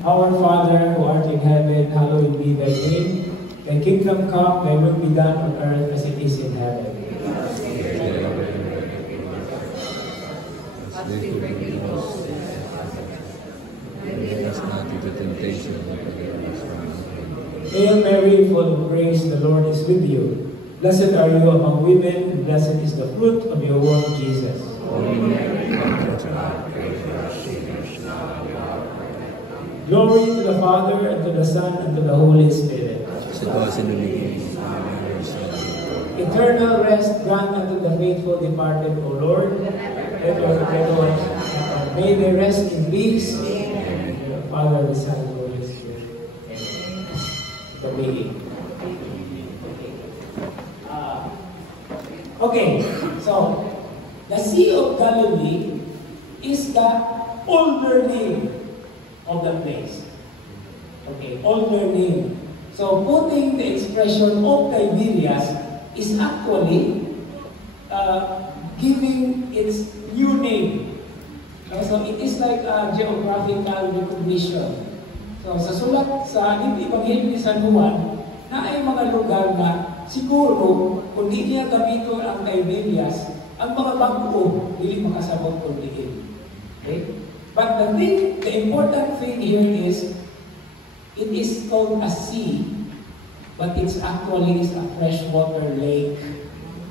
Our Father, who art in heaven, hallowed be thy name. Thy kingdom come, thy will be done on earth as it is in heaven. Hail Mary, full of grace, the Lord is with you. Blessed are you among women, and blessed is the fruit of your womb, Jesus. Glory to the Father, and to the Son, and to the Holy Spirit. Eternal rest grant unto the faithful departed, O Lord. May they rest in peace. The Father, the Son, and the Holy Spirit. The beginning. Okay, so the Sea of Galilee is the older name of the place. Okay, older name. So putting the expression of Tiberias is actually giving its new name. So it is like a geographical recognition. So sa sulat sa Ebanghelyo ni San Juan, na ay mga lugar na siguro kung di niya gamito ang Tiberias, ang mga bago hindi makasabot kung diin. Okay? But the important thing here is, it is called a sea, but it's actually a freshwater lake.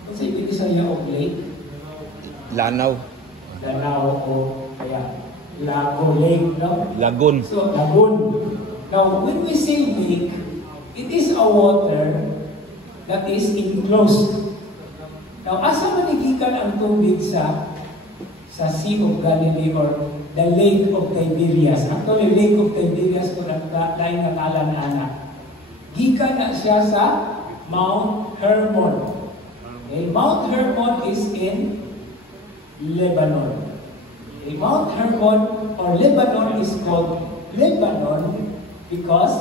Kasi ibig sabihin of lake? Lanaw. Lanaw o kaya lago lake, no? Lagoon. So, lagoon. Now, when we say lake, it is a water that is enclosed. Now, asa manigikan ang tubig sa Sea of Galilee or the Lake of Tiberias? Actually, Lake of Tiberias kung lain na kalan na anak. Gikan na siya sa Mount Hermon. Okay? Mount Hermon is in Lebanon. Okay? Mount Hermon or Lebanon is called Lebanon because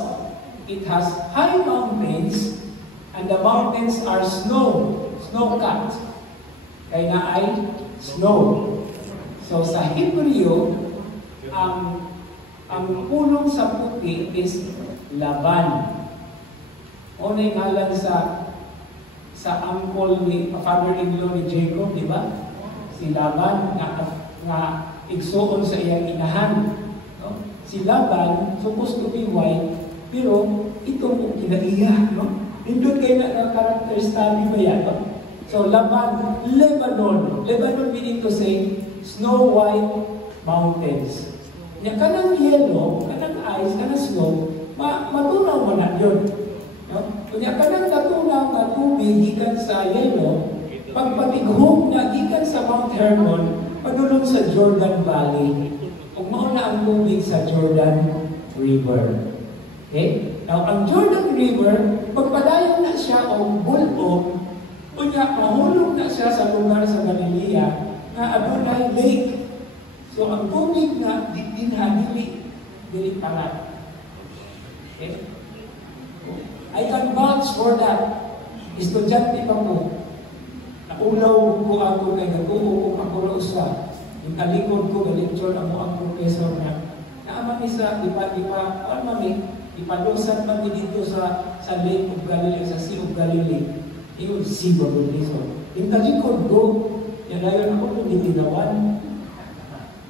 it has high mountains and the mountains are snow-capped. Kaya na ay snow. So sa Hebreo, ang pulong sa puti is Laban. O na yung ngalan sa uncle ni father-in-law ni Jacob, di ba? Si Laban nga igsuon sa iyang inahan. No? Si Laban supposed to be white, pero itong kinaiya, no? Nindot kayo na character study ba yan? No? So Laban, Lebanon. Lebanon meaning to say snow white mountains. Nya kanang yellow, kanang ice, kanang snow, matunaw mo na yun. No? Nya kanang natunaw na tubig gikan sa yellow, pagpatighog na gikan sa Mount Hermon, padulong sa Jordan Valley. Ug mao na ang tubig sa Jordan River. Okay? Now, ang Jordan River, pagpadayon na siya o bulog, unya mahulog na siya sa lugar sa Galilea na adunay lake. So, ang tubig na dili parat. Okay? I can vouch for that. Estudyante pa po. Naulaw ko ako kay nag-uo kung ako na usa. Yung talikod ko, galecture ako ang professor na naaman ni sa ipalusan man dito sa Lake of Galilee, sa Sea of Galilee. Yung Sea of Galilee. Yung talikod ko, yan ayon ako kung ditinawan.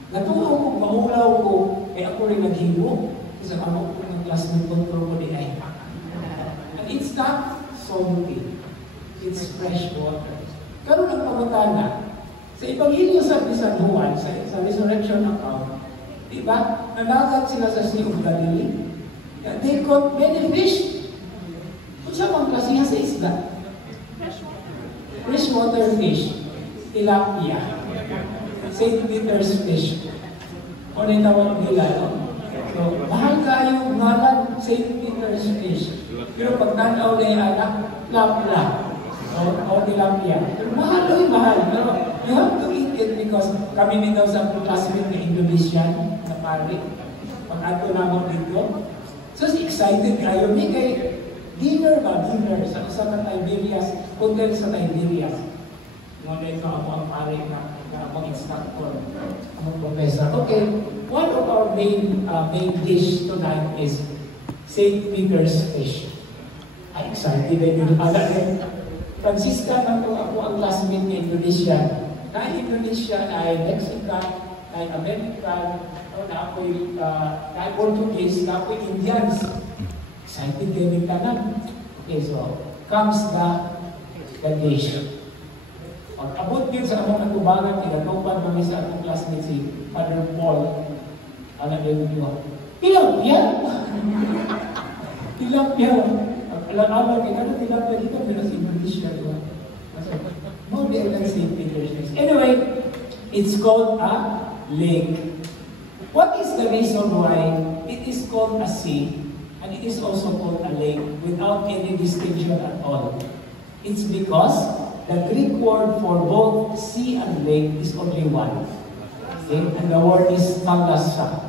Natuwa ko, maulaw ko, kaya ako rin naghibo. Kasi ako ko ng class ng control ko di ay. And it's not salty. It's fresh water. Karoon ang pagutana. Sa Ebanghelyo sa San Juan, sa resurrection account, diba? Nalagat sila sa Sea of Galilee. They caught many fish. Kung siya mang klasihan sa isda? Freshwater fish. Tilapia. St. Peter's fish. O na yung tawag nila, no? So, mahal kayo ngalan St. Peter's fish. Pero pag tanaw na yung anak, lapla. O tilapia. Pero mahal o mahal. Pero you have to eat it because kami nito sa classmate na Indonesian na pari. Pag ato na mo dito, so excited kayo. May kay dinner sa isang Tiberias, hotel sa Tiberias. Ngunit ito ako ang pari na akong instructor, akong professor. Okay, one of our main dish tonight is St. Peter's fish. Ay, excited din yung anak din. Francisca na to ako ang classmate ng Indonesia. Na Indonesia ay Mexican, ay American, na ako'y Portuguese, na ako'y Indians. Excited din yung tanan. Okay, so, comes the dish. Pag abot din sa among natubangan, tinatupan kami sa atong classmate si Father Paul. Alam din nyo, tilapia! Tilapia! Alam-alam, tilapia dito, pero sa Indonesia, diba? No, they are St. Peter's fish. Anyway, it's called a lake. What is the reason why it is called a sea and it is also called a lake without any distinction at all? It's because the Greek word for both sea and lake is only one. Okay? And the word is thalassa.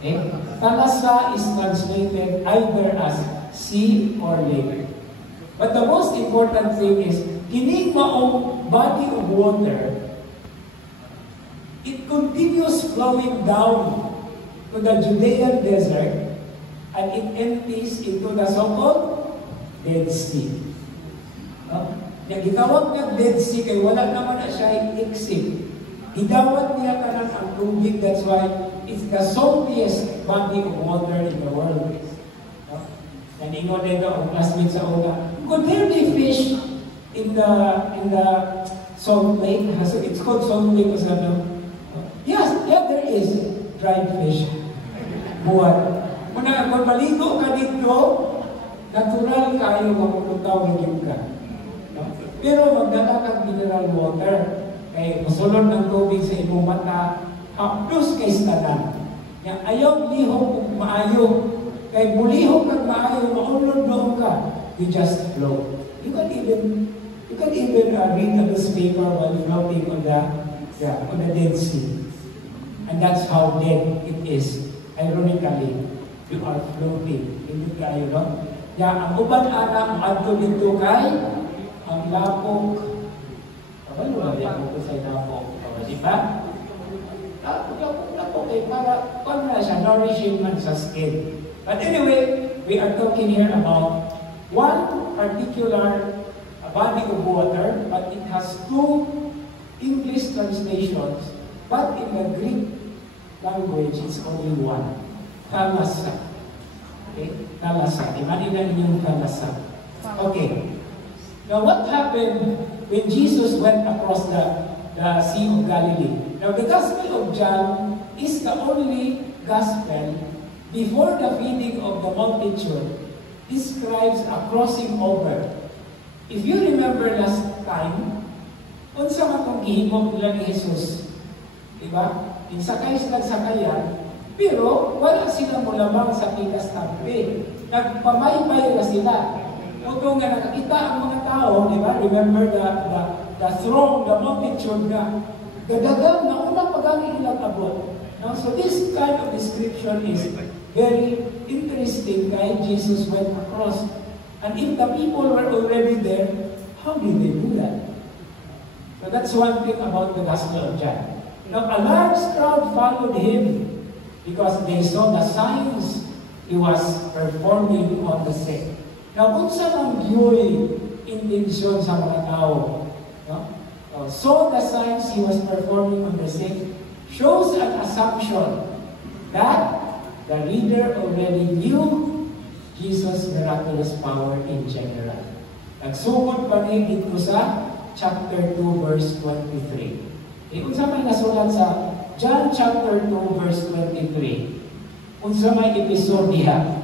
Okay? Thalassa is translated either as sea or lake. But the most important thing is, kining maong body of water, it continues flowing down to the Judean desert and it empties into the so-called Dead Sea. Yung gitawag niya Dead Sea, kaya wala naman na siya exit. Gitawag niya kanan ang tubig, that's why it's the saltiest body of water in the world. Naningon nito ang classmate sa una, could there be fish in the salt lake? So it's called salt lake or something. Yes, yeah, there is dried fish. Buwan. Muna, kung maligo ka dito, natural kayo mapupuntaw ng gimka. Pero magdala kang mineral water. Kaya masulod ng tubig sa imong mata, hapdos kay stanan. Ayaw lihok kung maayo. Kaya bulihok kang maayo, maulod noong ka. You just float. You can even read a newspaper while floating on the Dead Sea. And that's how dead it is. Ironically, you are floating. Hindi kayo, no? Ang uban anak, adto dito kay ang lapok. Kabalo na rin ako sa lapok. Di ba? Lapok eh, para na siya, nourishing man sa skin. But anyway, we are talking here about one particular body of water, but it has two English translations, but in the Greek language, it's only one. Thalassa. Okay? Thalassa. Imagine na ninyong thalassa. Okay. Now, what happened when Jesus went across the Sea of Galilee? Now, the Gospel of John is the only Gospel before the feeding of the multitude describes a crossing over. If you remember last time, unsa man tong gihimo nila ni Jesus? Diba? Insakay sila sakayan, pero wala sila mulamang sa pikas tabi. Nagpamaypay na sila. Kung nga nakakita ang mga tao, diba? Remember the throng, the multitude na gadagang na unang pagani ilang abot. Now, so this kind of description is very interesting kaya Jesus went across. And if the people were already there, how did they do that? So that's one thing about the Gospel of John. Now, a large crowd followed him because they saw the signs he was performing on the sick. Now, unsa mang giyoy intensyon sa mga tao? No? Saw the signs he was performing on the sick shows an assumption that the reader already knew Jesus' miraculous power in general. Nagsugod pa rin dito sa chapter 2, verse 23. Unsa may nasulat sa John chapter 2, verse 23. Unsa may episode diha.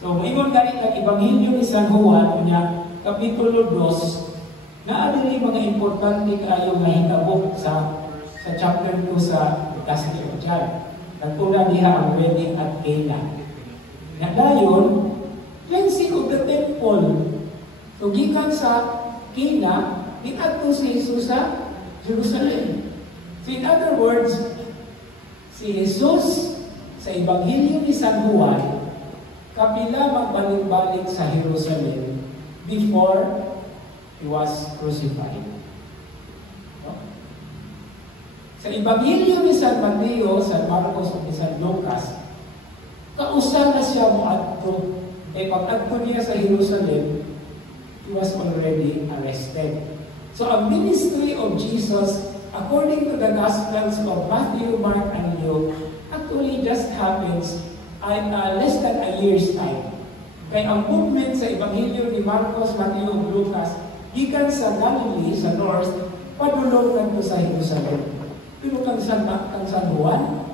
So, ingon dali ang Ebanghelyo ni San Juan, niya, Kapitulo 2, naadili mga importante kayo nga hinabok sa chapter 2 sa Gospel of John. Nagpuna diha ang wedding at Cana. Dayon, cleansing of the temple. So, gikan sa Cana, itatong si Jesus sa Jerusalem. So, in other words, si Jesus sa Ebanghelyo ni San Juan, kapila magbalik-balik sa Jerusalem before he was crucified. Sa Ebanghelyo ni San Mateo, San Marcos, at San siya moadto. Pag-adto niya sa Jerusalem, he was already arrested. So ang ministry of Jesus, according to the Gospels of Matthew, Mark, and Luke, actually just happens in less than a year's time. Kaya ang movement sa Ebanghelyo ni Marcos, Matthew, ug Lucas, gikan sa Galilee, sa north, padulong nagto sa Jerusalem. Pero kang San Juan,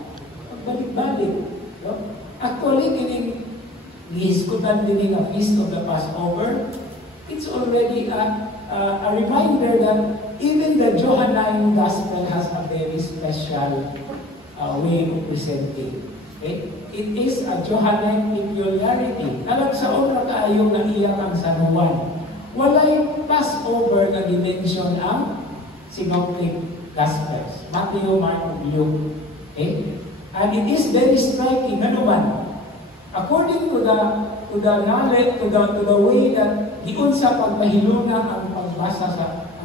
pagbalik-balik. No? Actually, gihiskutan din ang Feast of the Passover. It's already a reminder that even the Johannine Gospel has a very special way of presenting. Okay? It is a Johannine peculiarity. Alam sa oras kaayong naiyak ang San Juan. Walay Passover na dimension ang Synoptic Gospels. Matthew, Mark, Luke. Okay? And it is very striking. Ano man? According to the knowledge, to the way that giunsa pagpahiluna ang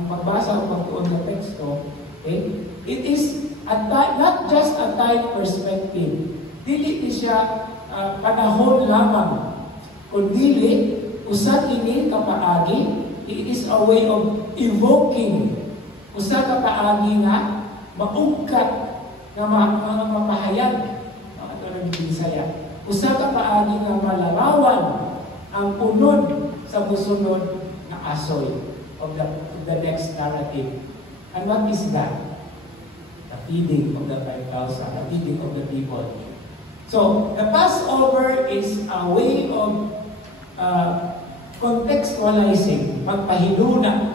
pagbasa o pagtuon ng teksto, okay? It is not just a time perspective. Dili siya panahon lamang, kundi usa kini kapaagi. It is a way of evoking usa kapaagi nga maungkat nga mga mapahayag ang tulad ng Bisaya. Usa kapaagi nga malarawan ang punod sa musunod na asoy of the next narrative. And what is that? The feeding of the 5,000, the feeding of the people. So, the Passover is a way of contextualizing, pagpahiluna.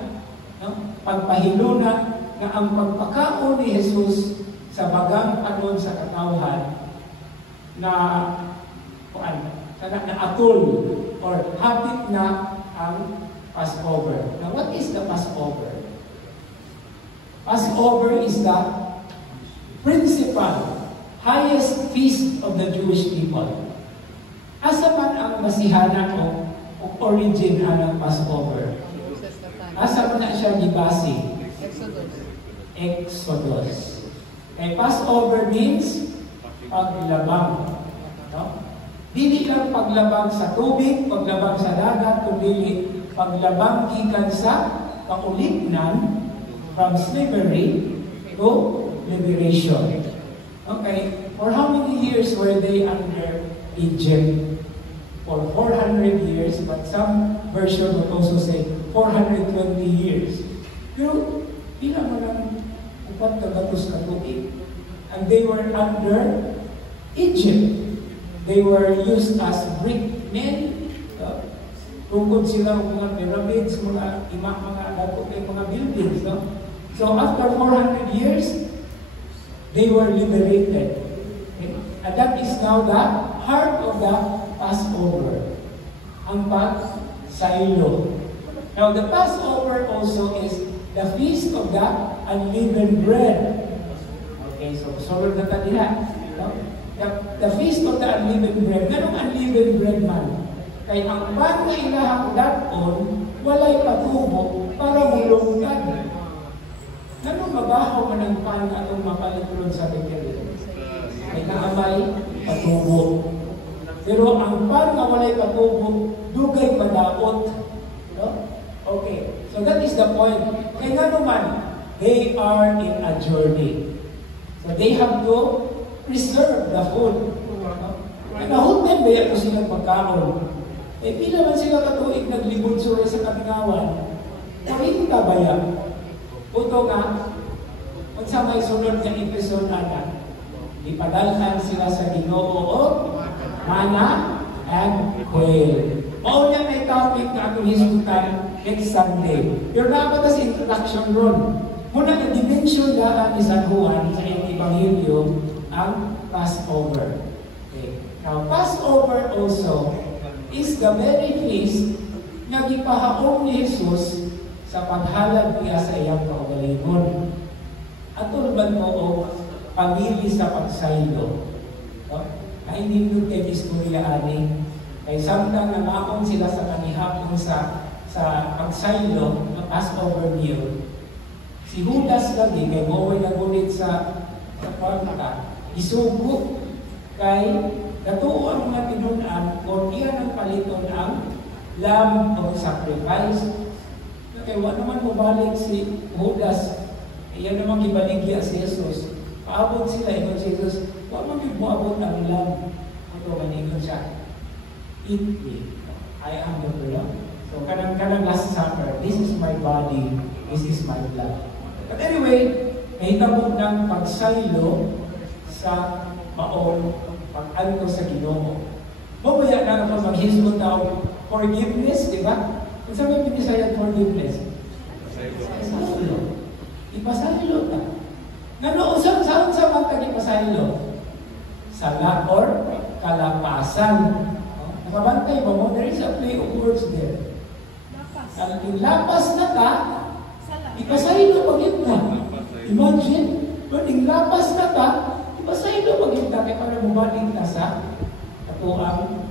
No? Pagpahiluna na ang pagpakaon ni Jesus sa bagang kanon sa katawhan na atul or habit na ang Passover. Now, what is the Passover? Passover is the principal highest feast of the Jewish people. Asa man ang masihanan o origin ng Passover? Asa man na siya gibase? Exodus. Okay, Passover means paglabang. No? Dili lang paglabang sa tubig, paglabang sa dagat, kundi paglabang gikan sa kaulignan from slavery to liberation. Okay, for how many years were they under Egypt? For 400 years, but some version would also say 420 years. Pero, pila mo lang upat kagatos katuig. And they were under Egypt. They were used as brick men. Tungkod sila mga pyramids, mga buildings. No? So, after 400 years, they were liberated. Okay? And that is now the heart of the Passover. Ang pagsailo. Now, the Passover also is the feast of the unleavened bread. Okay, so solid na tayo. No? The feast of the unleavened bread. Ganong unleavened bread man? Kaya ang pan na ilahang daton, walay patubo para mulungkad. Ganong mabaho man ang pan atong mapalitron sa bibig? Ay naamay patubo. Pero ang pan na walay patubo, dugay padaot. No? Okay, so that is the point. Kaya nga naman, they are in a journey. So they have to preserve the food. Nahutmen ba ito silang pagkaon? Pila man sila katuig naglibod sura sa katingawan. Karinta ba yan? Puto nga, kung sa may sunod na episode na, ipadalhan sila sa Ginoo o mana and quail. All yan ay topic na atong hisgutan next Sunday. You're not sa introduction ron. Muna na dimension daan ni San Juan sa Ebanghelyo ang Passover. Okay. Now, Passover also is the very feast na gipahaom ni Jesus sa paghalad niya sa iyang kaugalingon. Atol ba mo o pamili sa pagsaylo? No? Ay nindot kay istorya ani. Kay samtang namaon sila sa kanihapon sa pagsaylo ng Passover meal, si Judas lagi kay maway nagunit sa kwarta, isugo kay Natuo ang mga tinunan kung iyan ang paliton ang lamb of sacrifice. Okay, wala naman mabalik si Judas. Iyan naman gibaligya si Jesus. Paabot sila, ito si Jesus, wala naman moabot ang lamb. Ito, maningon siya. Eat me. I am the blood. So, kanang last supper, this is my body, this is my blood. But anyway, nahitabo ng pagsaylo sa maong pag-alto sa Ginoo. Mamaya na naman maghisgot daw forgiveness, di ba? Kung saan may pinisayad forgiveness? Ipasaylo. Ipasaylo ta. Ngano, saan sa mga ipasaylo? Sala or kalapasan. Nakabantay ba mo? There is a play of words there. Yung lapas na ka, ipasaylo pag-ita. Imagine, yung lapas na ka, ipasaylo pag-ita kaya para bumalik ka sa ito ang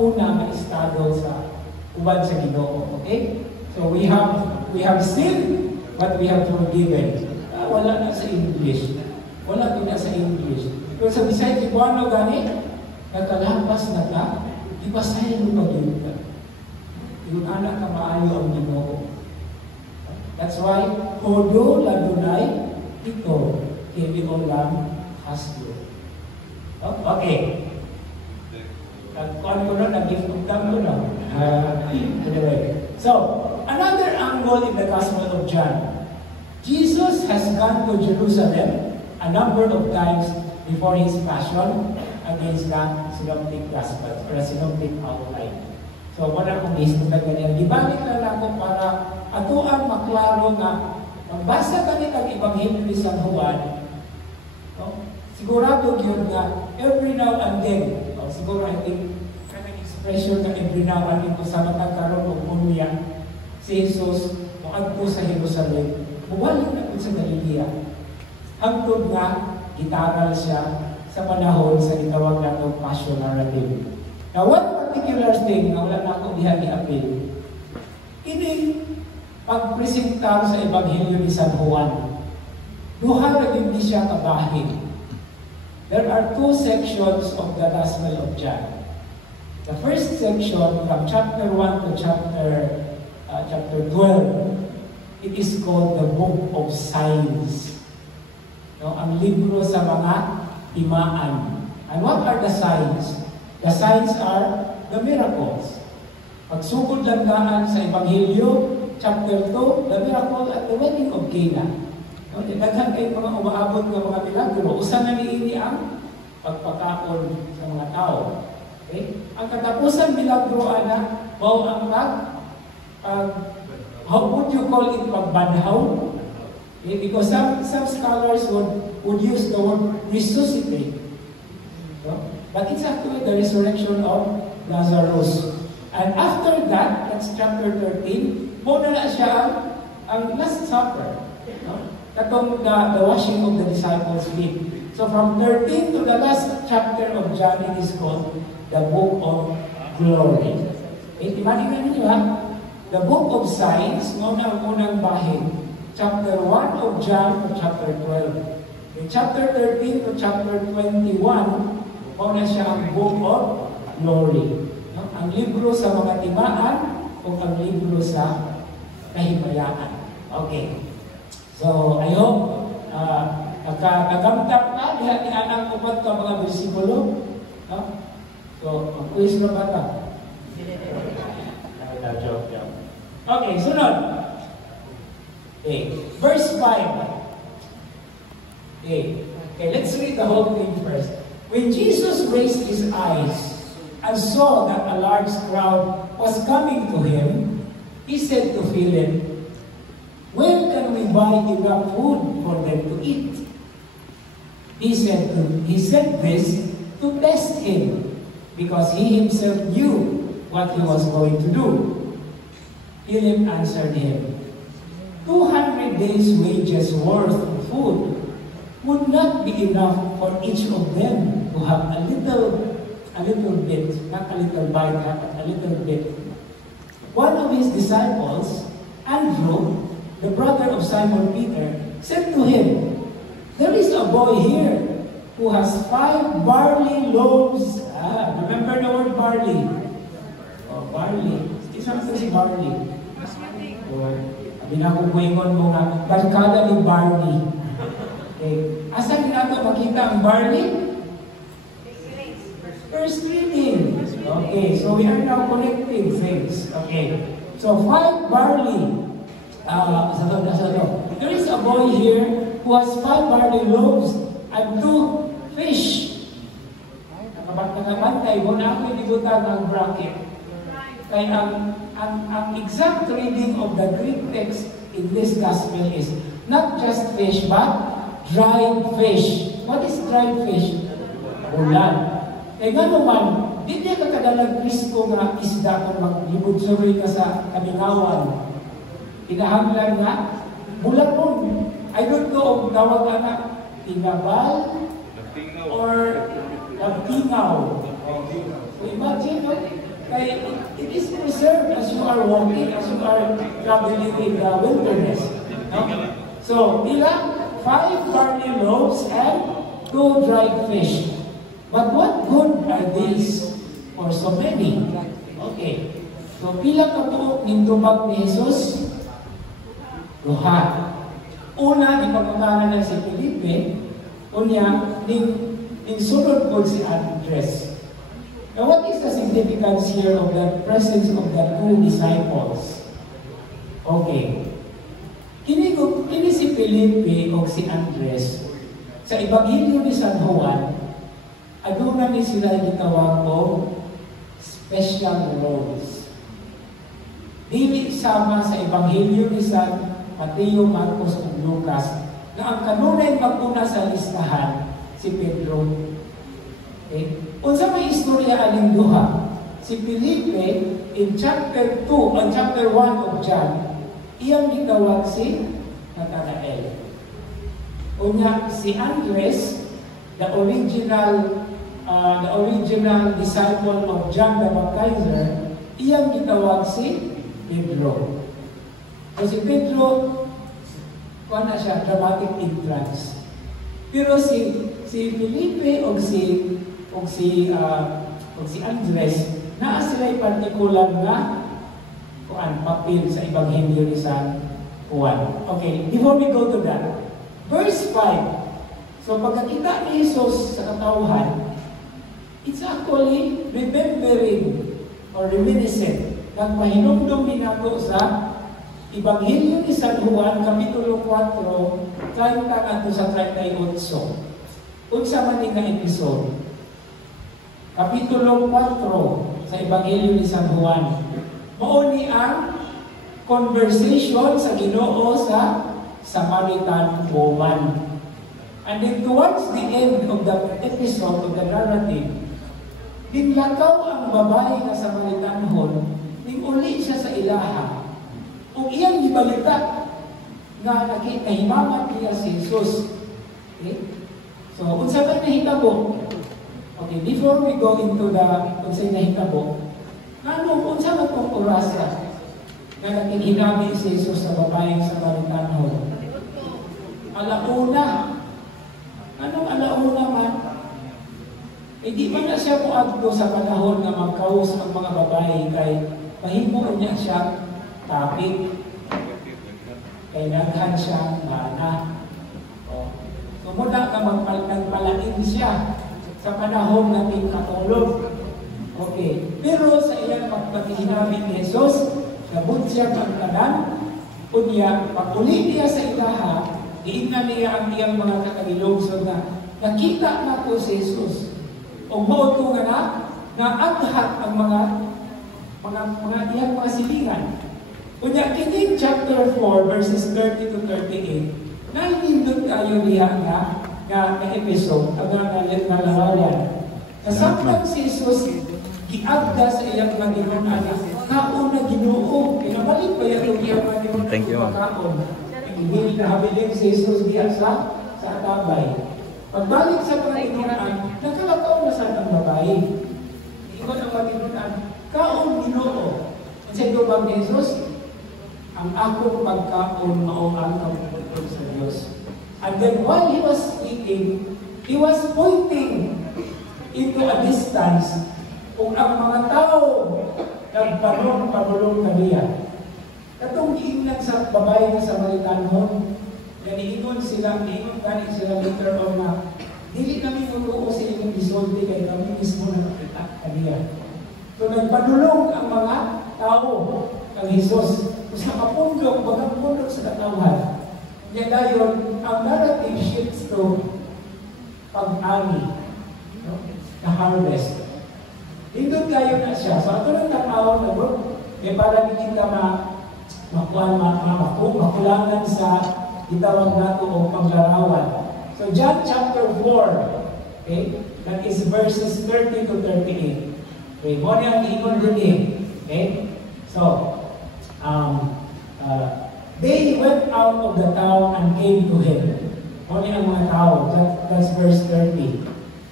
unang estado sa uban sa Ginoo. Okay? So we have sinned, but we have forgiven. Wala na sa English. Wala ko na sa English. Pero sa Bisaya, Cebuano gani, nagkalapas na ka, ipasaylo pag-ita. Yung anak ka maayo ang Ginoo. That's why, Hodo ladunay, ito, hindi mo lang hasdo. Okay. Kuan ko na, nag-gift ko na. Anyway. So, another angle in the Gospel of John. Jesus has gone to Jerusalem a number of times before His Passion against the Synoptic Gospel, or the Synoptic outline. So, wala kong isip na ganyan. Ibalik na lang ako para atuang maklaro na magbasa ka nitang Ebanghelyo ni San Juan, no? Sigurado yun na every now and then, no? Siguro I think kanang expression na every now and then sa matagkaroon o munuya, si Jesus muadto sa Jerusalem, buwalik na po sa Galilea. Hangtod nga, gitaral siya sa panahon sa itawag na itong Passion narrative. Now, one particular thing na wala na ako dihan i-appeal, ini pagpresentar sa Ebanghelyo ni San Juan. Duha na din siya kabahin. There are two sections of the Gospel of John. The first section, from chapter 1 to chapter 12, it is called the Book of Signs. No, ang libro sa mga timaan. And what are the signs? The signs are the miracles. Pagsugod lang daan sa Ebanghelyo, chapter 2, the miracle at the wedding of Cana. No, daghan kayo mga umaabot ng mga milagro. Usa na niini ang pagpakaon sa mga tao. Okay? Ang katapusan milagro ana, mao ang how would you call it, pagbanhaw? Okay? Because some scholars would use the word resuscitate. No? But it's actually the resurrection of Lazarus. And after that, that's chapter 13, muna na siya ang Last Supper. No? Katong the washing of the disciples' feet. So from 13 to the last chapter of John, it is called the Book of Glory. Imagine na ninyo ha? The Book of Signs, unang bahin. Chapter 1 of John to chapter 12. In chapter 13 to chapter 21, na siya ang Book of Glory. No? Ang libro sa mga timaan o ang libro sa kahimayaan. Okay. So, I hope nakagamtap na diha ni anang upat ka mga bersikulo. No? So, mag-quiz na ba ito? Okay, sunod. Okay, verse 5. Okay, let's read the whole thing first. When Jesus raised his eyes and saw that a large crowd was coming to him, he said to Philip, "Where can we buy enough food for them to eat?" He said this to test him, because he himself knew what he was going to do. Philip answered him, 200 days' wages worth of food would not be enough for each of them to have a little bit, not a little bite, but a little bit. One of his disciples, Andrew, the brother of Simon Peter, said to him, "There is a boy here who has 5 barley loaves Remember the word barley? Oh, barley. Isa na si barley. Oh, sabi na kung buhingon mo nga, barkada ni barley. Okay. Asan nato makita ang barley? First reading. Okay, so we are now connecting things. Okay. So 5 barley. There is a boy here who has 5 barley loaves and 2 fish. Nakabantay mo na ako inibutan ng bracket. Kaya ang exact reading of the Greek text in this gospel is not just fish but dried fish. What is dried fish? Bulan. Kaya nga naman, di ka kadalag Kristo nga isda kung maglibod-suroy ka sa kamingawan. Kinahanglan nga, bulan mo. I don't know, tawag anak, tinabal or tingaw. So imagine, it is preserved as you are walking, as you are traveling in the wilderness. No? So, ilang 5 barley loaves and 2 dried fish. But what good are these for so many? Okay. So, pila ka po nindumag ni Jesus? Duha. Una, ipagkakanan na si Felipe, unya, ning sunod po si Andres. Now, what is the significance here of the presence of the 2 disciples? Okay. Kini si Felipe o si Andres, sa Ebanghelyo ni San Juan, aduna ni sila gitawag o special roles. Dili sama sa Ebanghelyo ni San Mateo, Marcos, ug Lucas, na ang kanunay maguna sa listahan si Pedro. Okay? Unsa may istorya aning duha? Si Felipe in chapter 1 of John, iyang gitawag si Nathanael. Unya si Andres, the original disciple of John the Baptizer, iyang gitawag si Pedro. So si Pedro, kuha siya, dramatic entrance. Pero si Felipe o si Andres, naa sila'y partikular na papel sa Ebanghelyo ni San Juan. Okay, before we go to that, verse 5. So pagkakita ni Jesus sa katauhan, it's actually remembering or reminiscent ng mahinumdum ginako sa Ebanghelyo ni San Juan, Kapitulo 4, 30 ngadto sa 38. Unsa man ni nga episode? Kapitulo 4 sa Ebanghelyo ni San Juan. Mao ni ang conversation sa Ginoo sa Samaritan woman. And then towards the end of the episode of the narrative, dinlakaw ang babae na Samaritanhon, ning uli siya sa ilaha. Kung iyang gibalita nga nahimamat niya si Jesus. Okay? So, unsa ba nahitabo? Okay, before we go into the unsay nahitabo, unsa ba itong orasa na nakinhinabi si Jesus sa babaeng Samaritanhon? Alauna. Anong alauna man? Di ba na siya puadto sa panahon na magkaus ang mga babae kay mahimuan niya siya topic. Kay naghan siya mana. So muna ka magpalain siya sa panahon na katulog. Okay. Pero sa iyang pagpatihinabi ni Jesus, nabot siya pagkanan, unya, pag-uli niya sa ilaha, giingnan niya ang iyang mga kakagilogso na nakita na po si Jesus. O mauto nga na aghat ang mga iyang mga silingan. Kunya, kini chapter 4, verses 30 to 38, nahihindot kayo niya nga episode, ang nalawalan. Nasaktan si Jesus, giagda sa iyang mga ginunan, kaon na Ginoo, pinabalik ba yung iyang mga ginunan? Thank you, ma'am. Hindi na habiling si Jesus diya sa atabay. Pagbalik sa mga ginunan, nakalakaw na sa ng babae. Ikaw ang mga ginunan, kaon Ginoo. At sa ito bang Jesus, ang akong pagkaon mao ang kapulog sa Diyos. And then while he was speaking, he was pointing into a distance kung ang mga tao nagpanong kaniya. Katong giingnan sa babae ng Samaritano, ganiingon ganit sila later on na dili kami mutuo sa inyong gisulti kay kami mismo nakakita kaniya. So nagpanulong ang mga tao ang Jesus. Kung sa kapundok, bagang pundok sa katawhan. Kaya dayon, ang narrative shifts to pag-ani, no? Na harvest. Dito kayo na siya. So ito lang nakawon na bro, para di kita makulangan sa itawag nato o paglarawan. So John chapter 4, okay, that is verses 30 to 38. Okay, mo niya ang ingon din. Okay, so they went out of the town and came to him. Mo niya ang mga tao. That's verse 30.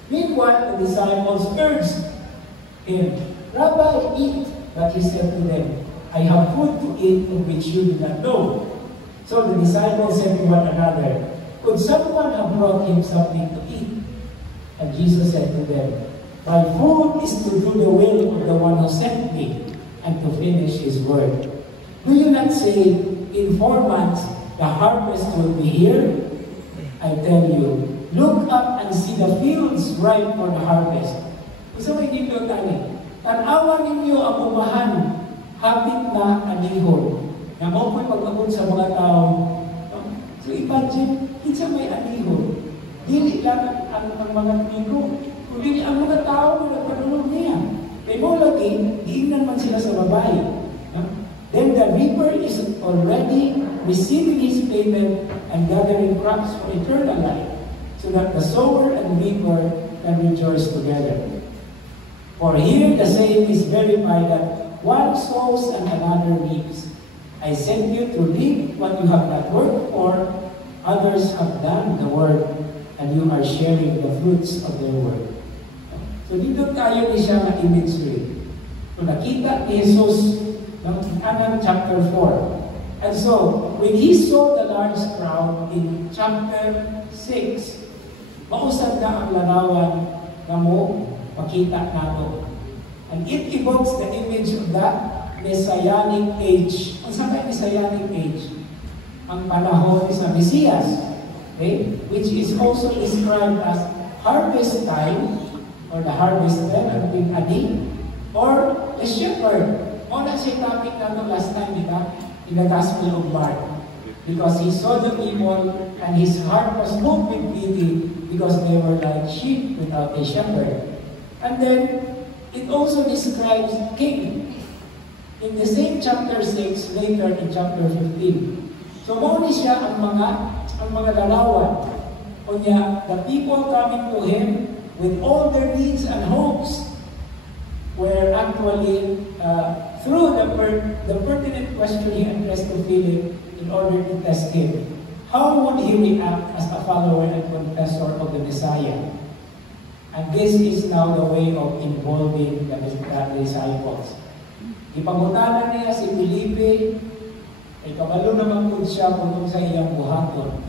Meanwhile, the disciples urged him, Rabbi, eat. But he said to them, I have food to eat of which you do not know. So the disciples said to one another, could someone have brought him something to eat? And Jesus said to them, my food is to do the will of the one who sent me and to finish his work. Do you not say, in 4 months the harvest will be here? I tell you, look up and see the fields ripe for the harvest. Gusto mo hindi ito tayo? Tanawan ninyo ang umahan, hapit na anihon. Na mo po'y pag-abot sa mga tao. So imagine, kinsa may anihon. Dili lang ang mga amigo. Kundi ang mga tao na nagpanulong niya. Kaya mo lagi, diinan man sila sa babae. Then the reaper is already receiving his payment and gathering crops for eternal life, so that the sower and reaper can rejoice together. For here the saying is verified that one sows and another reaps. I sent you to reap what you have not worked for, others have done the work, and you are sharing the fruits of their work. So dito tayo ni siya na imagery. So nakita ni Jesus ng Anan chapter 4. And so, when he saw the large crowd in chapter 6, mausad na ang larawan na mo makita nato. And it evokes the image of that Messianic age. Ang saan Messianic age? Ang panahon sa Mesias, okay? Which is also described as harvest time, or the harvest time, ang Adi, or the shepherd. O na siya topic natin last time, di ba? In the Gospel of Mark. Because he saw the people and his heart was moved with pity because they were like sheep without a shepherd. And then, it also describes king. In the same chapter 6, later in chapter 15. So, mauni siya ang mga larawan. Kunya, the people coming to him with all their needs and hopes were actually through the pertinent question he addressed to Philip in order to test him. How would he react as a follower and confessor of the Messiah? And this is now the way of involving the disciples. Ipangutanan niya si Felipe, ay kabalo naman po siya kung sa iyang buhaton.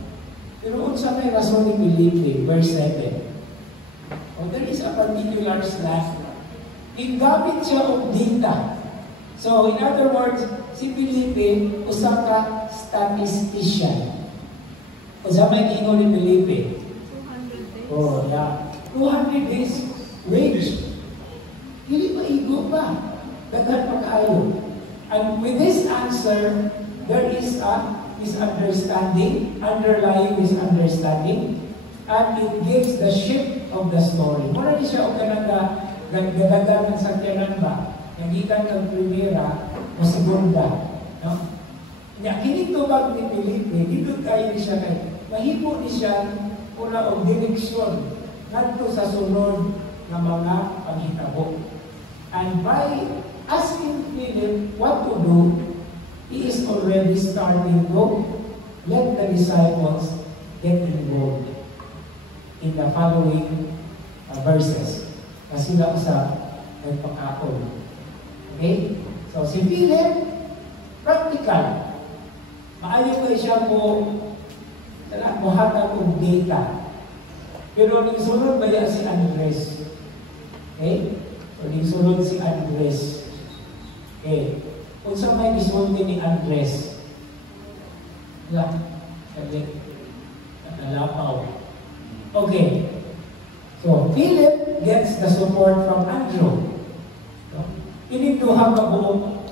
Pero unsa may rason ni Felipe, verse 7. Oh, there is a particular slant. Ingamit siya og data. So, in other words, si Felipe, usa ka statistician. Usa may ingon ni Felipe. 200 days. Oh, yeah. 200 days wage. Hindi pa igo pa. Daghan pa kayo. And with this answer, there is a misunderstanding, underlying misunderstanding, and it gives the shift of the story. Muna di siya o gadagan ng sakyanan ba? Nagikan ng primera o segunda. No? Kinito ba ni Felipe, dito tayo siya kay mahipo ni siya una o direksyon ngadto sa sunod na mga panghitabo. And by asking Philip what to do, he is already starting to let the disciples get involved in the following verses. Kasi sila usap nagpakaon. Okay? So, si Philip, practical. Maayo kayo siya po muhatag ng data. Pero nagsunod ba yan si Andres? Okay? So, nisunod si Andres. Okay. Kung sa may nisulti ni Andres, sabi, nakalapaw. Okay. So, Philip gets the support from Andrew. So, hindi to have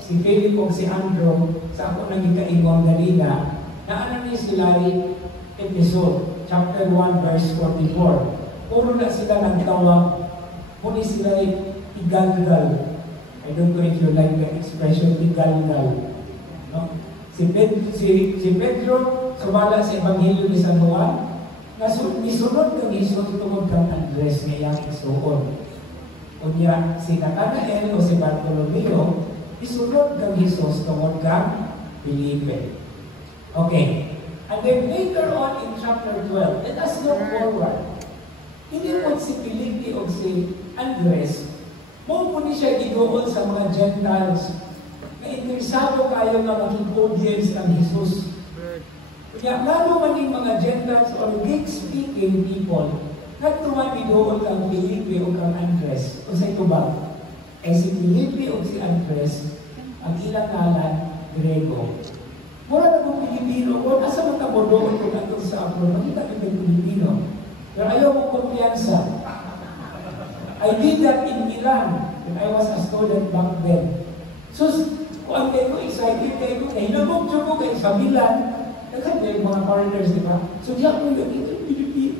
si Philip o si Andrew sa ako nang ikaingon ganina na ano ni sila episode, chapter 1, verse 44. Puro na sila nagtawag, muli sila igalgal. I don't know if you like the expression igalgal. No? Si Pedro sumala sa Ebanghelyo ni San Juan, nisunod ng Isus tungod kang Andres na iyang isuon. Kunya si Nathanael o si Bartolomeo, isunod kang Isus tungod kang Felipe. Okay. And then later on in chapter 12, let us look forward. Hindi po si Felipe o si Andres, mo po ni siya idoon sa mga Gentiles na interesado kayo na maging audience ng Jesus. Kaya lalo man yung mga Gentiles or Greek-speaking people, nagtuman idoon kang Felipe o kang Andres. O sa ito ba? Eh si Felipe o si Andres, ang ilang ngalan, Grego. Mura na kong Pilipino, kung asa matabo doon kung atong sa abroad, makita ko yung Pilipino. Pero ayaw mong kumpiyansa. I did that in Iran when I was a student back then. So, kung ang kayo excited kayo, hinabog siya ko kayo sa Milan, nagkanda yung mga foreigners, di ba? So, diyan ko yung ito yung Pilipino.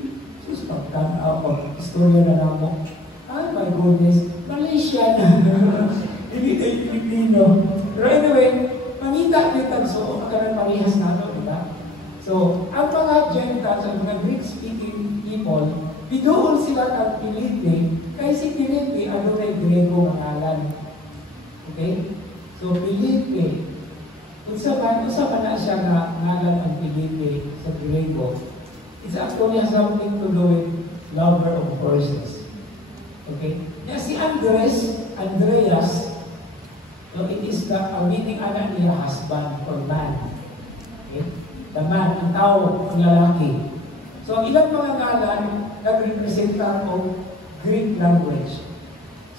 So, pag-istorya na lang mo. Oh my goodness, Malaysia na. Hindi kayo Pilipino. Pero anyway, mamita yung tagso, magkaroon parehas na ito, di ba? So, ang mga Gentiles, ang mga Greek-speaking people, bidoon sila ng Felipe, kaya si Felipe, ano rin Grego pangalan. Okay? So, Felipe, kung saan na siya na ngalan ng Felipe sa Grego, it's actually something to do with lover of horses. Okay? Na si Andreas, so it is the meaning anak niya husband or man. Okay? The man, ang tao, ang lalaki. So, ilang mga ngalan nag-representa ng Greek language.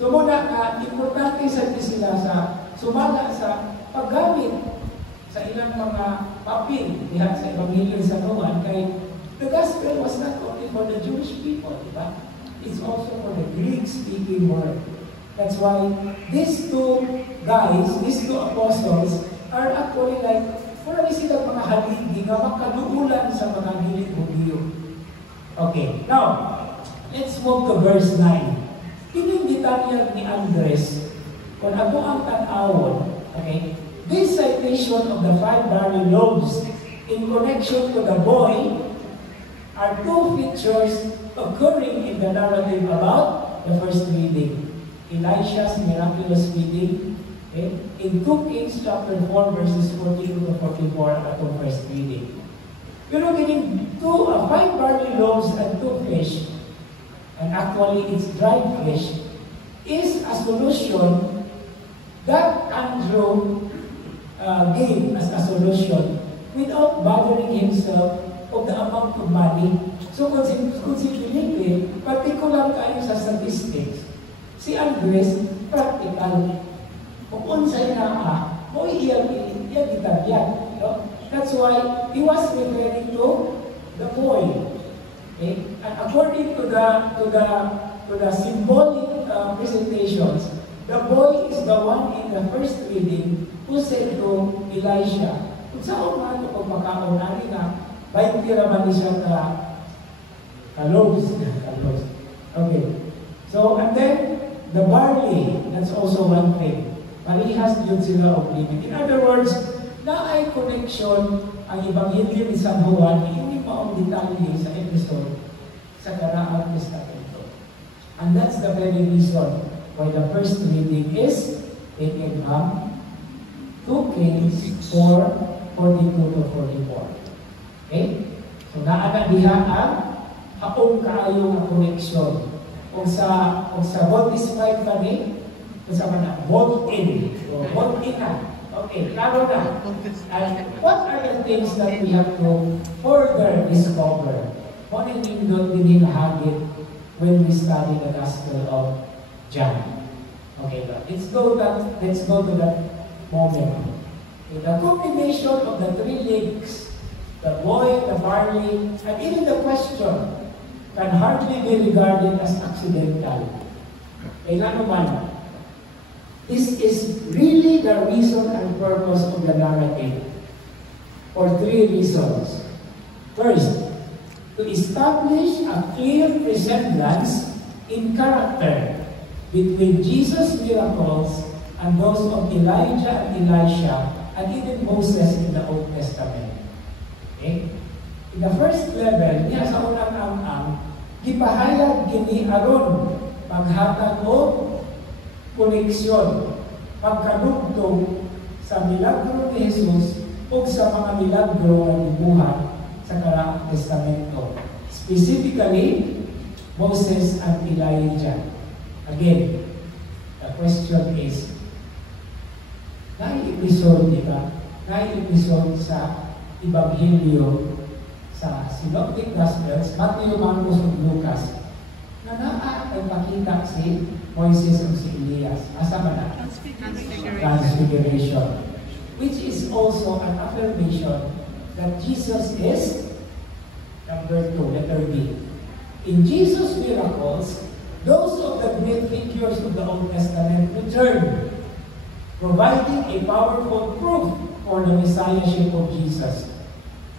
So, muna importante sa sila sa sumala sa paggamit sa ilang mga papel diha sa Ebanghelyo sa Juan kay the gospel was not only for the Jewish people, diba? It's also for the Greek-speaking world. That's why these two guys, these two apostles, are actually like, marami silang mga haligi na makaduulan sa mga Hudyo. Okay, now, let's move to verse 9. Pinimbitan niya ni Andres, kung ako ang tanawon, okay, this citation of the 5 barley loaves in connection to the boy are two features occurring in the narrative about the first reading. Elisha's miraculous feeding, okay, in 2 Kings chapter 4 verses 42 to 44 atong first reading. Pero getting 5 barley loaves and 2 fish, and actually it's dried fish, is a solution that Andrew gave as a solution without bothering himself of the amount of money. So kung si Felipe, particular kayo sa statistics, si Andres, practical. Kung unsay na mo iyang itabyan. No? That's why he was referring to the boy. Okay? And according to the symbolic presentations, the boy is the one in the first reading who said to Elisha, kung saan man ito pagmakaunari na, 20 raman siya ka-loaves. Okay. So, and then, the barley, that's also one thing. Parehas yun sila of living. In other words, na ay connection ang Ebanghelyo ni San Juan, hindi maong detalye sa episode sa Karaang Testamento. And that's the very reason why the first reading is taken from 2 Kings 4, 42 to 44. Okay? So, naana diha ang haong kaayo nga connection. Kung sa what is five kami, kung sa mana, what in. So, what in na. Okay, klaro na. And what are the things that we have to further discover? What in nindot din hinahagit when we study the Gospel of John. Okay, but let's go to that moment. Okay, the combination of the three links, the boy, the barley, and even the question, can hardly be regarded as accidental. Kailan naman, this is really the reason and purpose of the narrative for three reasons. First, to establish a clear resemblance in character between Jesus' miracles and those of Elijah and Elisha and even Moses in the Old Testament. Okay? In the first level, niya sa unang ang gipahayag gini aron maghatag o koneksyon pagkadugtong sa milagro ni Jesus o sa mga milagro na gibuhat sa Karaang Testamento. Specifically, Moses and Elijah. Again, the question is, nai-episode, di ba? Nai-episode sa Ebanghelyo sa Synoptic Gospels, Matthew, Marcos, ug Lucas, na nakakita si Moises ug si Elias. Asa ba na? Transfiguration. Which is also an affirmation that Jesus is, number 2, letter B. In Jesus' miracles, those of the great figures of the Old Testament return, providing a powerful proof for the messiahship of Jesus,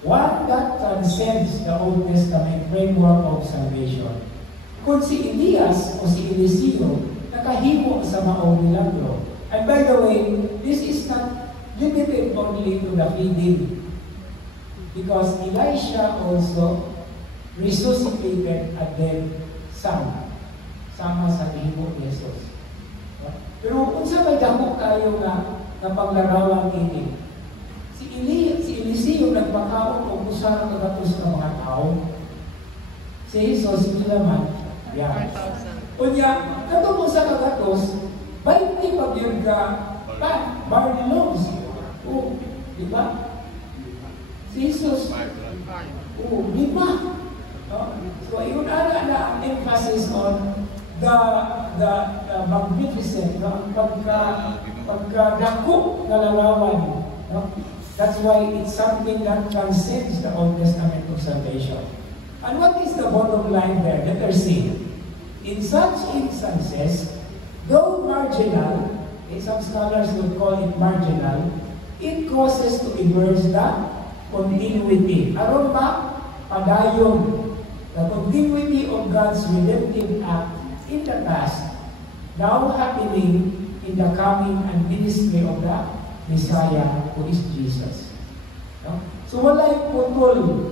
one that transcends the Old Testament framework of salvation. Kung si Elias o si Eliseo, nakahimo sa maong milagro. And by the way, this is not limited only to the feeding, because Elisha also resuscitated a dead son, sama sa himo ni Jesus. Pero kung sa may dako tayo na panglarawan ini, si Eliseo nagpakaon o kusara kagatos ng mga tao. Si Jesus nilaman, yan. Kunya, katong sa kagatos, 20 pag-yun ka, barley loaves. O, di ba? Si Jesus, o, 5. So, yun na ang emphasis on the magnificent, pagkadako na larawan. That's why it's something that transcends the Old Testament of salvation. And what is the bottom line there? Let us see. In such instances, though marginal, some scholars would call it marginal, it causes to emerge the continuity. Aron ba? Padayon. The continuity of God's redemptive act in the past, now happening in the coming and ministry of the Messiah, who is Jesus. No? So walay putol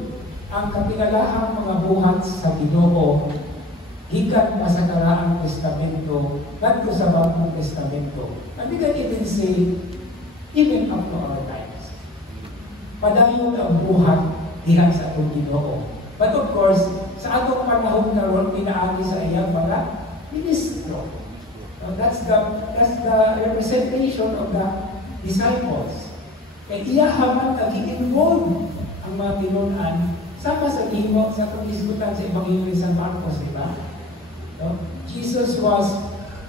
ang katingalahang mga buhat sa Ginoo gikan pa sa Karaang Testamento ngadto sa Bagong Testamento. And we can even say, even up to our times. Padayon ang buhat diha sa atong Ginoo. But of course, sa atong panahon karon pinaagi sa iyang mga ministro. That's the representation of the disciples. Kaya iyahaman nag-i-involve ang mga tinunan sama sa himo sa pag-isgutan sa Ebanghelyo ni San Marcos, di ba? No? Jesus was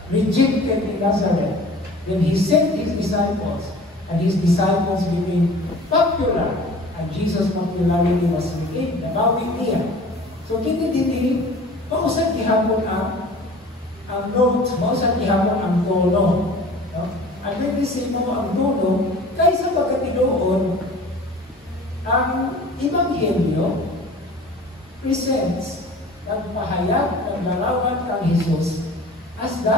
rejected in Nazareth. Then He sent His disciples, and His disciples became popular, and Jesus' popularity was regained, nabawing niya. So, kini din mausap gihapon ang note, mausap gihapon ang tono. No? At when we say mo ang tono, kaysa pagkatinuon, ang Ebanghelyo presents nagpahayag ng larawan kang Jesus as the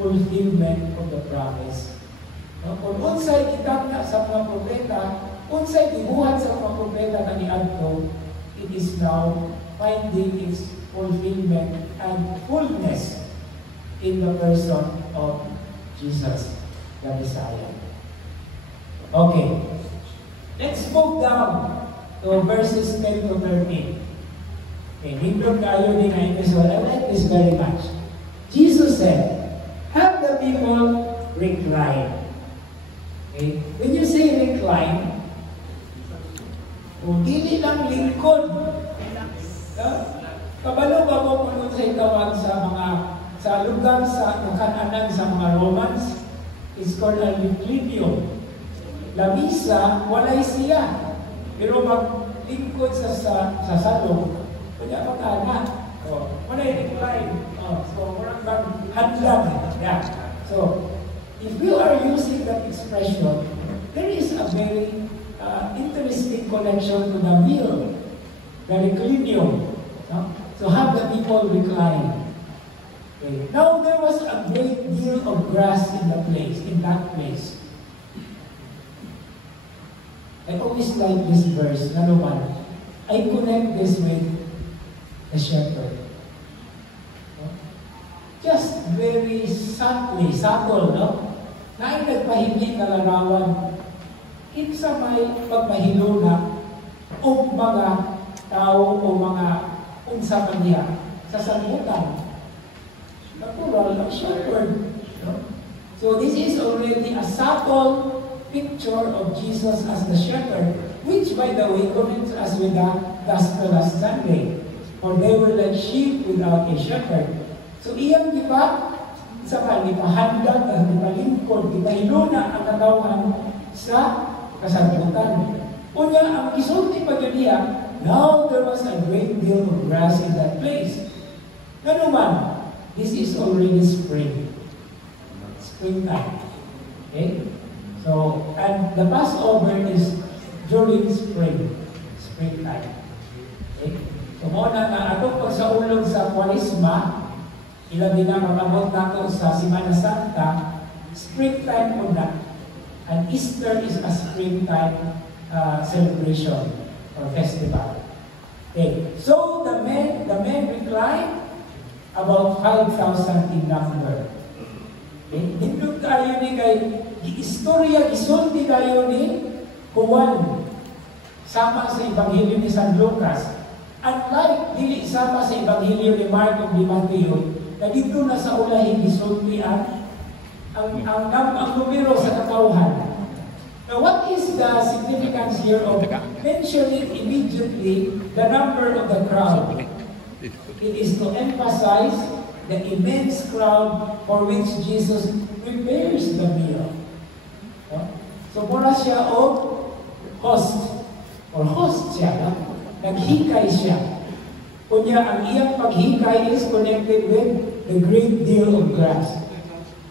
fulfillment of the promise. No? Kung unsay kitap na sa mga propeta, unsay gibuhat sa mga propeta na niadto, it is now finding its fulfillment and fullness in the person of Jesus, the Messiah. Okay. Let's move down to verses 10 to 13. Okay, Hebrew tayo din na ito. So I like this very much. Jesus said, have the people recline. Okay? When you say recline, kung dili lang lingkod, kabalo ba mo kung sa itawag sa sa lugar sa nakananan sa mga Romans is called a Euclidium. Lamisa, walay siya. Pero maglingkod sa salong, kanya magkana. So, walay decline. So, walang maghadlang. Yeah. So, if you are using that expression, there is a very interesting connection to the meal, the reclinium. No? So, have the people recline. Okay. Now, there was a great deal of grass in that place. I always like this verse, ano man. I connect this with the shepherd. Just very subtle, no? Na ay nagpahimik na larawan. Kinsa may pagpahilo na o mga tao o mga unsa man niya sa sangutan. Natural, a shepherd. No? So this is already a subtle picture of Jesus as the shepherd, which by the way connects us with the gospel last Sunday. For they were like sheep without a shepherd. So iyang sa ipahandag at ipalingkod, ipahiluna ang katawan sa kasagutan. Unya, ang isulti pa niya, now there was a great deal of grass in that place. Nanuman, this is already springtime. Okay? So, and the Passover is during springtime. Okay? So, muna na atong pagsaulog sa Kwaresma, ilabi na mamabot nato sa Semana Santa, springtime muna. And Easter is a springtime celebration or festival. Okay. So the men reclined, about 5,000 in number. Okay. Nindot tayo ni kay istorya, gisulti tayo ni Juan sama sa Ebanghelyo ni San Lucas. Unlike dili sama sa Ebanghelyo ni Mark o ni Mateo, na dito na sa ulahin gisulti ang numero sa katauhan. Now, what is the significance here of mentioning immediately the number of the crowd? It is to emphasize the immense crowd for which Jesus prepares the meal. So, mura siya o host siya, naghikay siya. Kunya, ang iyang paghikay is connected with the great deal of grass.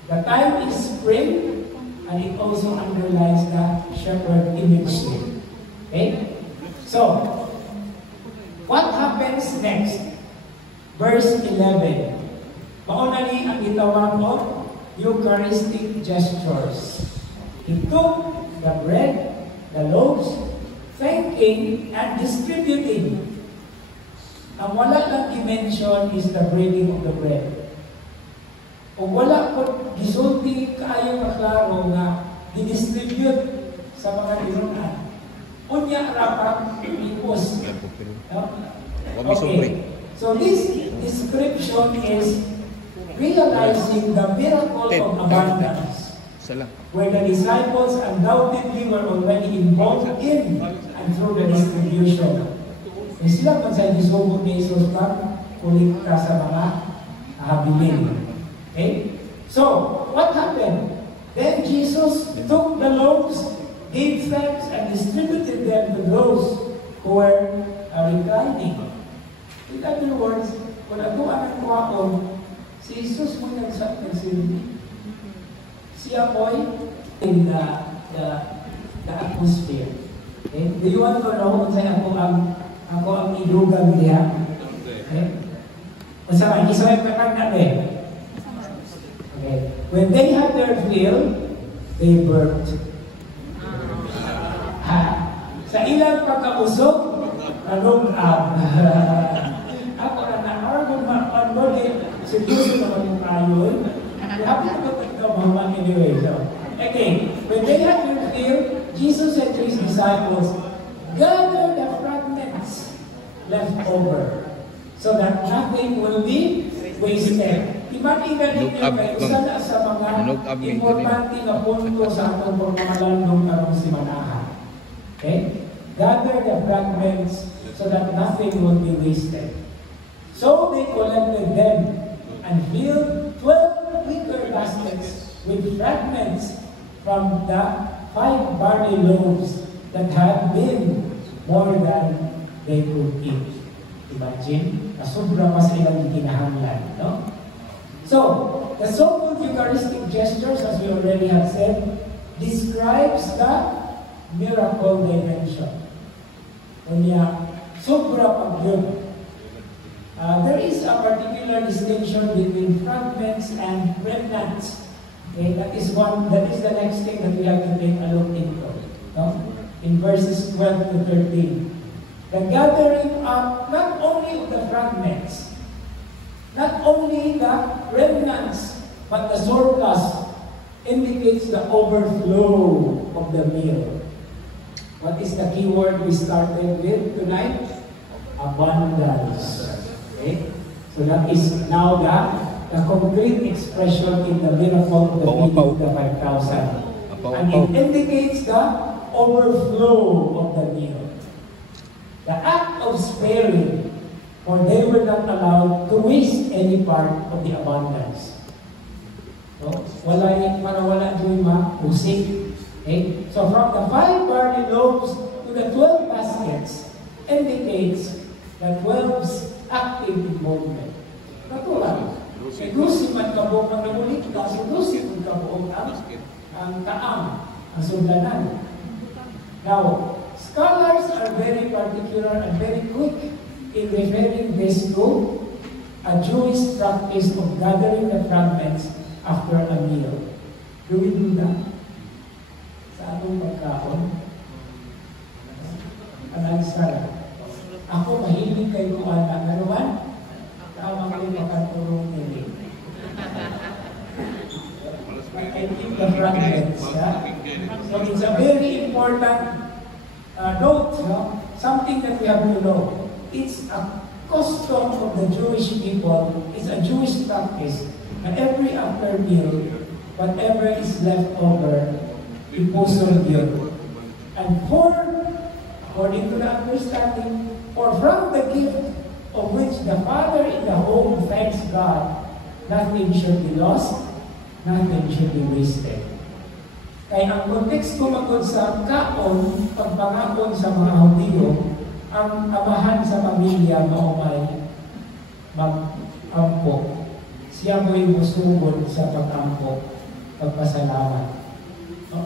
The time is spring, and it also underlines the shepherd imagery. Okay? So, what happens next? Verse 11. Mauna ni ang gitawag of Eucharistic gestures. He took the bread, the loaves, thanking and distributing. Ang wala lang i-mention is the breaking of the bread. O wala po gisulti kaayo kaklaro nga didistribute sa mga tinunan. Unya rapat ipos. Okay. So this description is realizing the miracle of abundance, where the disciples undoubtedly were already involved in and through the distribution. Sila pa sa gisugod ni Jesus pag kulikta sa mga habilin. Okay? So, what happened? Then Jesus took the loaves, gave thanks, and distributed them to those who were reclining. In other words, kung ito ang kuhaon, si Jesus mo nagsilbi. Siya po'y in the atmosphere. Okay? Do you want to know kung saan ako ang ilugang niya? Okay? Kung saan, isaway pa kang natin. Okay. When they had their fill, they burped. Sa ilang pagkausok, nalungab. Ako na on-board, seryoso naman yung kayon. Happy to ito mga anyway. So, okay, when they had their fill, Jesus said to his disciples, gather the fragments left over, so that nothing will be wasted. Imagine ninyo kayo, isa na sa mga importante na punto sa atong pagmamalandong karong simanahan. Okay? Gather the fragments so that nothing will be wasted. So they collected them and filled 12 wicker baskets with fragments from the 5 barley loaves that had been more than they could eat. Imagine, sobra pa silang kinahanglan, no? So, the so-called Eucharistic gestures, as we already have said, describes the miracle dimension. Kanya, sobra pag yun. There is a particular distinction between fragments and remnants. Okay, that is the next thing that we have to take a look into. No? In verses 12 to 13. The gathering up not only of the fragments, not only the remnants, but the surplus indicates the overflow of the meal. What is the key word we started with tonight? Abundance. Okay? So that is now the concrete expression in the miracle of the feeding of the 5,000. And it indicates the overflow of the meal. The act of sparing, for they were not allowed to waste any part of the abundance. So, wala doon ma-usik. Okay? So, from the 5 barley loaves to the 12 baskets indicates the 12's active involvement. Natural. Ilusin man ka buong pag-ulit ka, ilusin man ka buong ang taam, ang suglanan. Now, scholars are very particular and very quick in referring this to a Jewish practice of gathering the fragments after a meal. Do we do that? Sa atong pagkaon? Sara. Ako mahilig kayo kuhan na naman. Tama kayo makatulong nili. I think the fragments. So it's a very important note, no? Something that we have to know. It's a custom of the Jewish people, it's a Jewish practice, na every after meal, whatever is left over, iposol yun. And according to the understanding, or from the gift of which the father in the home thanks God, nothing should be lost, nothing should be wasted. Kaya ang kontekst ko magod sa kaon, pagpangakon sa mga Hudyo, ang amahan sa pamilya maumay mag-ampo. Siya mo'y musugod sa pag-ampo, pagpasalamat.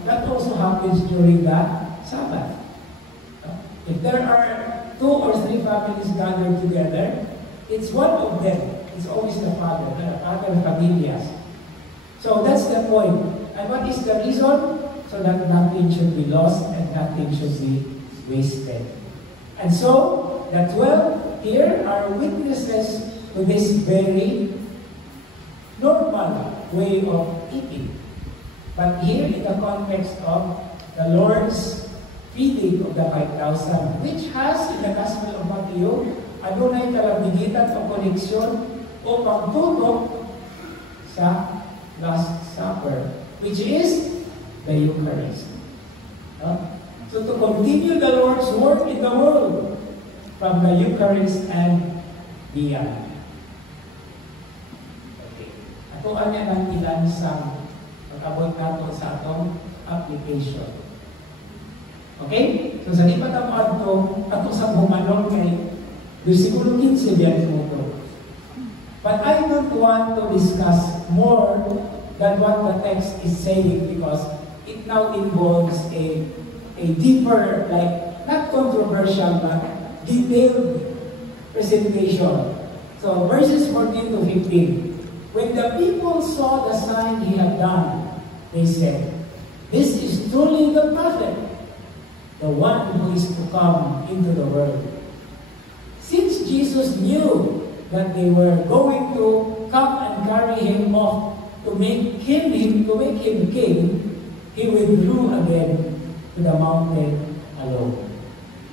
That also happens during the Sabbath. If there are 2 or 3 families gathered together, it's one of them. It's always the father familias. So that's the point. And what is the reason? So that nothing should be lost and nothing should be wasted. And so, the 12 here are witnesses to this very normal way of eating. But here in the context of the Lord's feeding of the 5,000, which has in the Gospel of Matthew, adunay kalabigitan o koneksyon o pagtutok sa Last Supper, which is the Eucharist. So to continue the Lord's work in the world from the Eucharist and beyond. Okay. Ako anya ng ilan sa pag-abot nato sa atong application. Okay? So sa lipat ang ato sa bumanon kay versikulo 15 biyan ito. But I don't want to discuss more than what the text is saying because it now involves a deeper, like, not controversial, but detailed presentation. So, verses 14 to 15. When the people saw the sign he had done, they said, "This is truly the prophet, the one who is to come into the world." Since Jesus knew that they were going to come and carry him off to make him king, he withdrew again to the mountain alone.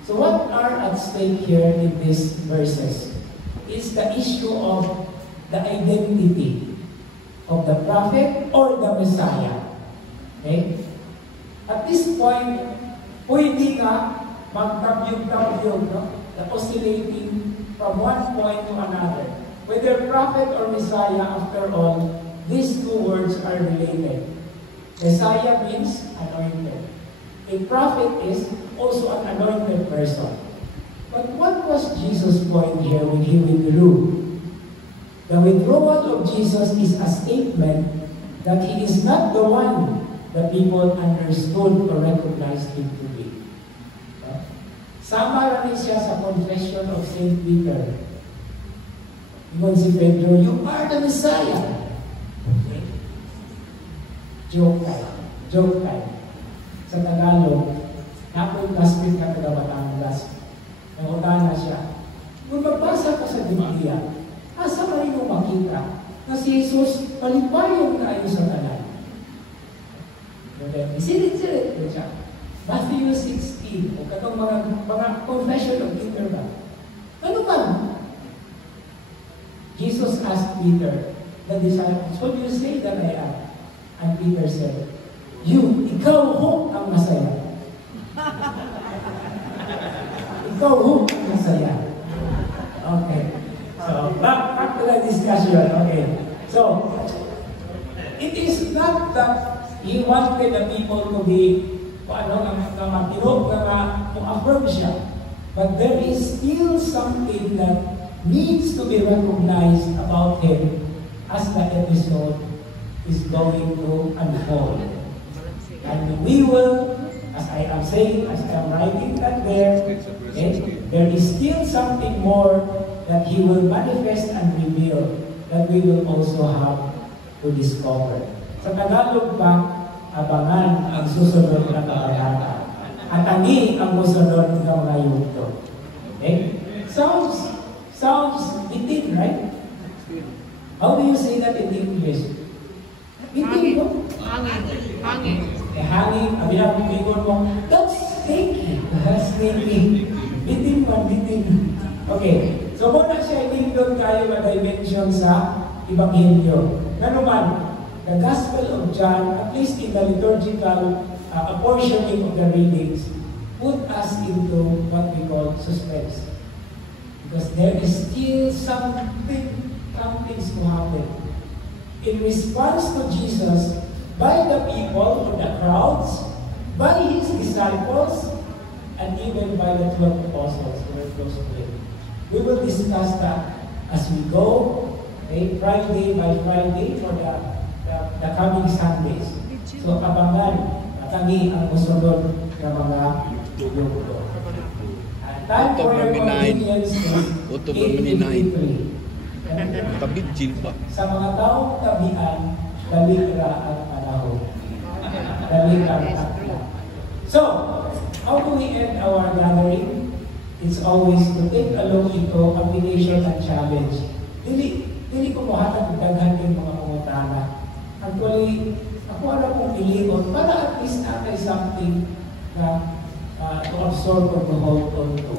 So what are at stake here in these verses is the issue of the identity of the prophet or the Messiah. Okay? At this point, pwede nga magtabyog-tabyog, no? The oscillating from one point to another. Whether prophet or Messiah, after all, these two words are related. Messiah means anointed. A prophet is also an anointed person. But what was Jesus' point here when he withdrew? The withdrawal of Jesus is a statement that he is not the one that people understood or recognized him to be. Sama rin siya sa confession of St. Peter. Ingon si Pedro, you are the Messiah. Okay. Joke time. Joke time. Sa Tagalog, napong classmate ka taga Batangas. Nangutana siya. Kung magbasa ka sa Biblia, asa ka rin mo makita na si Jesus palipayon na ayo sa tanan. Isirit-sirit ko siya. Matthew 16, o katong mga confession of Peter ba? Ano ba? Jesus asked Peter, the disciples, what do you say that I am? And Peter said, ikaw ho ang masaya. Ikaw ho ang masaya. Okay. So, back to the discussion. Okay. So, it is not that he wanted the people to be affirm siya. But there is still something that needs to be recognized about him as the episode is going to unfold. And we will, as I am saying, as I am writing that there is still something more that he will manifest and reveal that we will also have to discover. Sa Tagalog pa, abangan ang susunod na kabanata. At ani ang musunod ng mga yugto. Okay? Sounds bitin, right? How do you say that in English? Bitin mo? Hanging. Hanging, abinabibingon mo, that's snaky. That's snaky. Bitin mo, bitin. Okay. So muna siya inindot kayo na dimension sa Ebanghelyo. Nanuman, the Gospel of John, at least in the liturgical apportioning of the readings, put us into what we call suspense. Because there is still some things to happen. In response to Jesus, by the people, or the crowds, by his disciples, and even by the 12 apostles who were close to him. We will discuss that as we go, okay, Friday by Friday for the coming Sundays. So, abangan, matangi ang musunod ng mga yugto. Time for your convenience is 8:53. Tabidjil pa. Sa mga taong tabian, dalikra at panahon. Dalikra at panahon. So, how do we end our gathering? It's always to take a look into combination and challenge. Dili ko mahatag daghan yung mga pangutana. Actually, ako alam kong iligon para at least natin something na to absorb or to hold on to.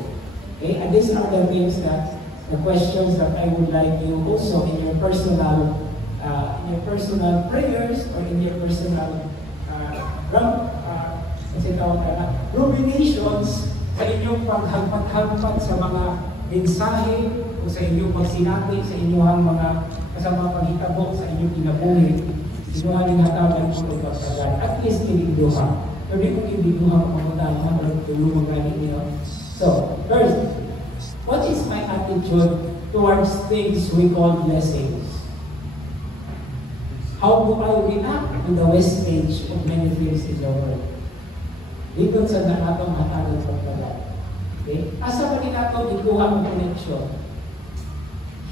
Okay? And these are the things that, the questions that I would like you also in your personal prayers or in your personal ruminations sa inyong paghagpat-hagpat sa mga mensahe o sa inyong pagsinati, sa inyong mga kasama paghitabo sa inyong kinabuhi. Sinuhan yung hataban ko ng pagkagan. At least kiligduha. Pero di ko kiligduha pagkakutan mo ng tulungan galing niyo. So, first, what is my attitude towards things we call blessings? How do I react to the wastage of many things in the world? Dito sa natong hatagan pagkagan. Okay? Asa pa din nato ikuha ang connection?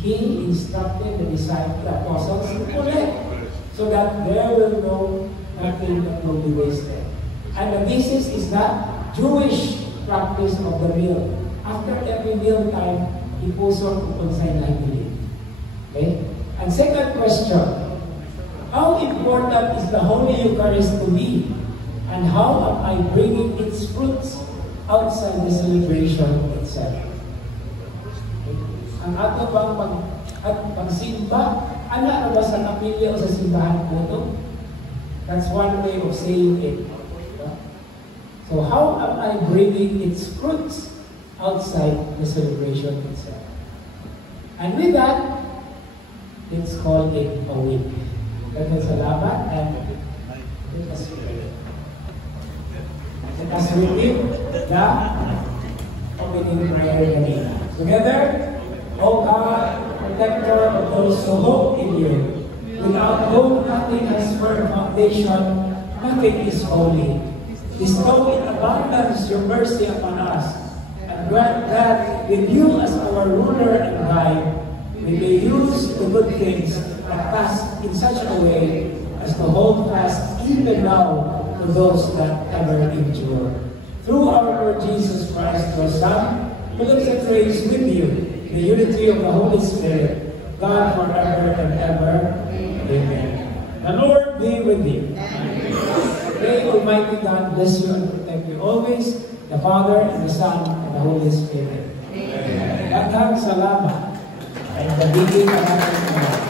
He instructed the disciples, the apostles, to collect so that there will no nothing that will be wasted. And the basis is that Jewish practice of the meal. After every meal time, ipusok kung sa'yo na hindi. Okay? And second question, how important is the Holy Eucharist to me? And how am I bringing its fruits outside the celebration itself? Okay? Ang ato bang pagsimba, ana ba sa kapilya o sa simbahan po ito? That's one way of saying it. So how am I bringing its fruits outside the celebration itself? And with that, let's call it a week. Daghang salamat and let us repeat the opening prayer kanina. Together, O God, protector of those who hope in you. Without whom nothing has firm foundation, nothing is holy. Bestow in abundance your mercy upon us, and grant that with you as our ruler and guide, we may use the good things that pass in such a way as to hold fast even now to those that ever endure. Through our Lord Jesus Christ, your Son, who lives and reigns with you, in the unity of the Holy Spirit, God forever and ever. Amen. The Lord be with you. May Almighty God bless you and protect you always, the Father, and the Son, and the Holy Spirit. Daghang salamat. Ay nabigay ka natin